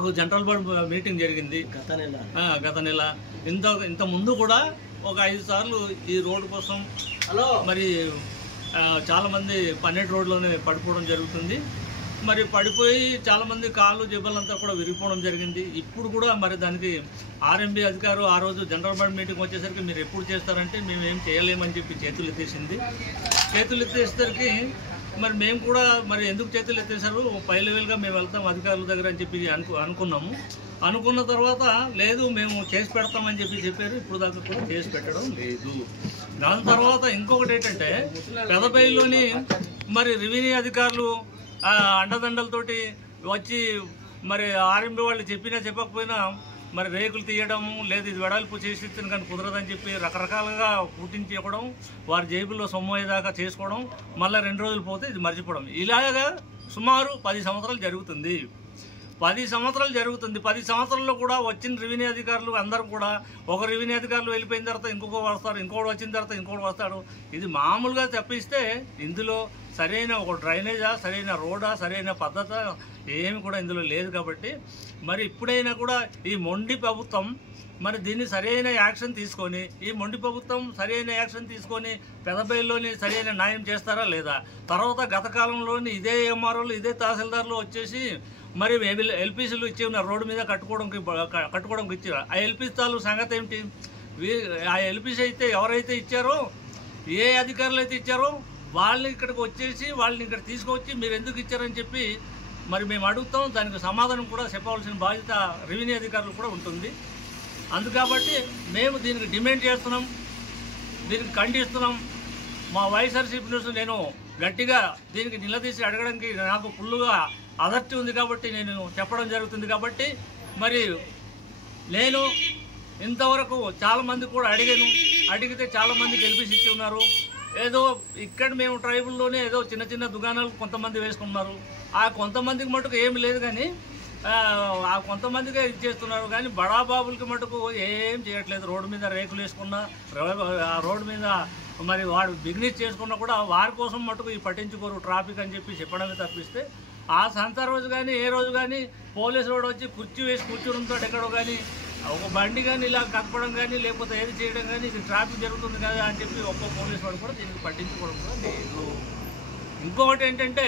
మాకు general board meeting జరిగింది గత నెల. ఇంత ముందు కూడా ఒక 5 సార్లు ఈ రోడ్డు కోసం మరి చాలామంది పన్నెట్ రోడ్లోనే పడిపోవడం జరుగుతుంది. మరి పడిపోయి చాలామంది కాళ్ళు జబ్బలంతా కూడా విరిగిపోవడం జరిగింది. ఇప్పుడు కూడా మరి దానికి ఆర్ఎంబీ అధికారు ఆ రోజు జనరల్ బోర్డ్ మీటింగ్ వచ్చేసరికి మీరు ఎప్పుడు చేస్తారంటే మేము ఏం చేయలేమని చెప్పి చేతులు ఎత్తేసింది. చేతులు ఎత్తేసరికి మరి మేము కూడా మరి ఎందుకు చేతులు ఎత్తేసారు, పై లెవెల్గా మేము వెళ్తాం అధికారుల దగ్గర అని చెప్పి అనుకున్నాము. అనుకున్న తర్వాత లేదు మేము చేసి పెడతామని చెప్పారు. ఇప్పుడు దాకా కూడా చేసి పెట్టడం లేదు. దాని తర్వాత ఇంకొకటి ఏంటంటే పెదపల్లిలోని మరి రెవెన్యూ అధికారులు అండదండలతోటి వచ్చి మరి ఆర్ఎంబీ వాళ్ళు చెప్పినా చెప్పకపోయినా మరి రేకులు తీయడము, లేదు ఇది వెడల్పు చేసి ఇచ్చిన కానీ కుదరదని చెప్పి రకరకాలుగా పుట్టించి ఇవ్వడం, వారి జేబుల్లో సొమ్ము అయ్యేదాకా చేసుకోవడం, మళ్ళీ 2 రోజులు పోతే ఇది మర్చిపోవడం. ఇలాగా సుమారు 10 సంవత్సరాలు జరుగుతుంది. 10 సంవత్సరాలు జరుగుతుంది. 10 సంవత్సరాల్లో కూడా వచ్చిన రెవెన్యూ అధికారులు అందరూ కూడా ఒక రెవెన్యూ అధికారులు వెళ్ళిపోయిన తర్వాత ఇంకొకరు వస్తారు, ఇంకోటి వచ్చిన తర్వాత ఇంకోటి వస్తాడు. ఇది మామూలుగా తప్పిస్తే ఇందులో సరైన ఒక డ్రైనేజా, సరైన రోడా, సరైన పద్ధత ఏమి కూడా ఇందులో లేదు. కాబట్టి మరి ఇప్పుడైనా కూడా ఈ మొండి ప్రభుత్వం మరి దీన్ని సరైన యాక్షన్ తీసుకొని, ఈ మొండి ప్రభుత్వం సరైన యాక్షన్ తీసుకొని పెదపల్లిలోని సరైన న్యాయం చేస్తారా లేదా? తర్వాత గత కాలంలోని ఇదే ఎంఆర్ఓలు ఇదే తహసీల్దార్లు వచ్చేసి మరి ఎల్పీసీలు ఇచ్చి ఉన్న రోడ్డు మీద కట్టుకోవడానికి ఇచ్చారు. ఆ ఎల్పీసీ తాలూకు సంగతి ఏమిటి? ఆ ఎల్పీసీ అయితే ఎవరైతే ఇచ్చారో, ఏ అధికారులు అయితే ఇచ్చారో వాళ్ళని ఇక్కడికి వచ్చేసి వాళ్ళని ఇక్కడ తీసుకొచ్చి మీరు ఎందుకు ఇచ్చారని చెప్పి మరి మేము అడుగుతాం. దానికి సమాధానం కూడా చెప్పవలసిన బాధ్యత రెవెన్యూ అధికారులు కూడా ఉంటుంది. అందుకాబట్టి మేము దీనికి డిమాండ్ చేస్తున్నాం, దీనికి ఖండిస్తున్నాం. మా వైఎస్ఆర్సీపీ నుంచి నేను గట్టిగా దీనికి నిలదీసి అడగడానికి నాకు ఫుల్లుగా అదర్తి ఉంది కాబట్టి నేను చెప్పడం జరుగుతుంది. కాబట్టి మరి నేను ఇంతవరకు చాలామంది కూడా అడిగితే చాలామంది గెలిపించి ఇచ్చి ఉన్నారు. ఏదో ఇక్కడ మేము ట్రైబుల్లోనే ఏదో చిన్న చిన్న దుకాణాలు కొంతమంది వేసుకున్నారు. ఆ కొంతమందికి మటుకు ఏమి లేదు, కానీ ఆ కొంతమందికే ఇచ్చేస్తున్నారు. కానీ బడాబాబులకి మటుకు ఏం చేయట్లేదు. రోడ్డు మీద రేకులు వేసుకున్నా, రోడ్డు మీద మరి వాడు బిజినెస్ చేసుకున్నా కూడా వారి కోసం మటుకు ఈ పట్టించుకోరు, ట్రాఫిక్ అని చెప్పి చెప్పడమే తప్పిస్తే ఆ సంత రోజు కానీ ఏ రోజు కానీ పోలీసు వాడు వచ్చి కుర్చీ వేసి కూర్చోడంతో ఎక్కడో కానీ ఒక బండి కానీ ఇలా కప్పడం కానీ లేకపోతే ఏది చేయడం కానీ ఇది ట్రాఫిక్ జరుగుతుంది కదా అని చెప్పి ఒక్కో పోలీసు వాడు కూడా దీనికి పట్టించుకోవడం కూడా లేదు. ఇంకొకటి ఏంటంటే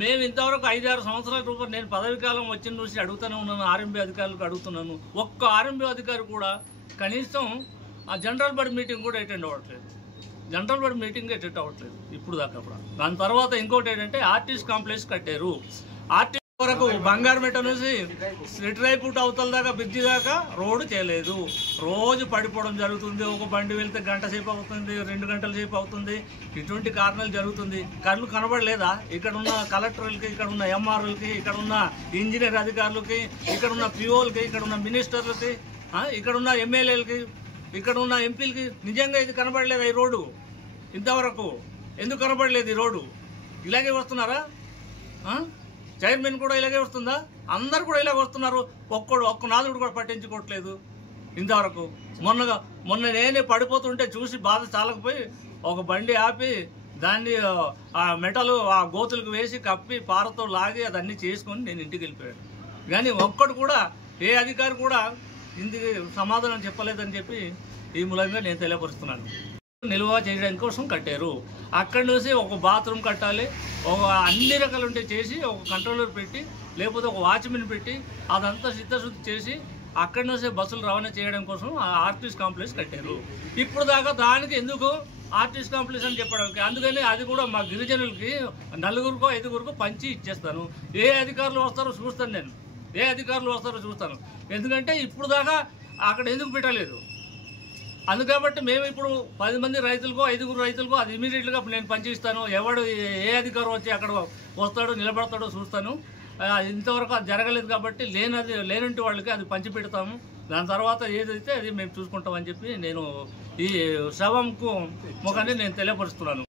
మేము ఇంతవరకు 5-6 సంవత్సరాల రూపాయలు నేను పదవి కాలం వచ్చిన నుంచి అడుగుతూనే ఉన్నాను, ఆర్ఎంబీ అధికారులకు అడుగుతున్నాను. ఒక్క ఆర్ఎంబీ అధికారి కూడా కనీసం ఆ జనరల్ బోర్డ్ మీటింగ్ కూడా అటెండ్ అవ్వట్లేదు. జనరల్ బోర్డ్ మీటింగ్ అటెండ్ అవ్వట్లేదు ఇప్పుడు దాకా కూడా. దాని తర్వాత ఇంకోటి ఏంటంటే ఆర్టిస్ట్ కాంప్లెక్స్ కట్టారు. ఆర్టిస్ట్ వరకు బంగారుమెట్ట నుంచి రిట్రైపుట్ అవతల దాకా బ్రిడ్జి దాకా రోడ్డు చేయలేదు. రోజు పడిపోవడం జరుగుతుంది. ఒక బండి వెళ్తే గంట సేపు అవుతుంది, 2 గంటల సేపు అవుతుంది. ఇటువంటి కారణాలు జరుగుతుంది. కళ్ళు కనబడలేదా? ఇక్కడ ఉన్న కలెక్టర్లకి, ఇక్కడ ఉన్న ఎంఆర్ఓలకి, ఇక్కడ ఉన్న ఇంజనీర్ అధికారులకి, ఇక్కడ ఉన్న పిఓలకి, ఇక్కడ ఉన్న మినిస్టర్లకి, ఇక్కడ ఉన్న ఎమ్మెల్యేలకి, ఇక్కడ ఉన్న ఎంపీలకి నిజంగా ఇది కనబడలేదా? ఈ రోడ్డు ఇంతవరకు ఎందుకు కనబడలేదు? ఈ రోడ్డు ఇలాగే వస్తున్నారా? చైర్మన్ కూడా ఇలాగే వస్తుందా? అందరు కూడా ఇలాగే వస్తున్నారు. ఒక్క నాదుడు కూడా పట్టించుకోవట్లేదు ఇంతవరకు. మొన్న నేనే పడిపోతుంటే చూసి బాధ చాలకపోయి ఒక బండి ఆపి దాన్ని ఆ మెటలు ఆ గోతులకు వేసి కప్పి పారతో లాగి అదన్నీ చేసుకొని నేను ఇంటికి వెళ్ళిపోయాను. కానీ ఒక్కడు కూడా ఏ అధికారి కూడా ఇందుకు సమాధానం చెప్పలేదని చెప్పి ఈ మూలంగా నేను తెలియపరుస్తున్నాను. నిల్వ చేయడం కోసం కట్టారు. అక్కడి నుంచి ఒక బాత్రూమ్ కట్టాలి, ఒక అన్ని రకాలు ఉంటే చేసి ఒక కంట్రోలర్ పెట్టి లేకపోతే ఒక వాచ్మెన్ పెట్టి అదంతా చిత్తశుద్ధి చేసి అక్కడి నుంచి బస్సులు రవాణా చేయడం కోసం ఆ ఆర్టిస్ట్ కాంప్లెక్స్ కట్టారు. ఇప్పుడు దాకా దానికి ఎందుకు ఆర్టిస్ట్ కాంప్లెక్స్ అని చెప్పడానికి? అందుకని అది కూడా మా గిరిజనులకి 4-5 ఐదుగురికో పంచి ఇచ్చేస్తాను. ఏ అధికారులు వస్తారో చూస్తాను నేను, ఏ అధికారులు వస్తారో చూస్తాను. ఎందుకంటే ఇప్పుడు దాకా అక్కడ ఎందుకు పెట్టలేదు? అందుకాబట్టి మేము ఇప్పుడు 10 మంది రైతులకో 5 రైతులకో అది ఇమీడియట్గా నేను పంచిస్తాను. ఎవడు ఏ అధికారం వచ్చి అక్కడ వస్తాడో నిలబడతాడో చూస్తాను. ఇంతవరకు అది జరగలేదు కాబట్టి లేనంటి వాళ్ళకి అది పంచి పెడతాము. దాని తర్వాత ఏదైతే అది మేము చూసుకుంటామని చెప్పి నేను ఈ శవంకు ముఖాన్ని నేను తెలియపరుస్తున్నాను.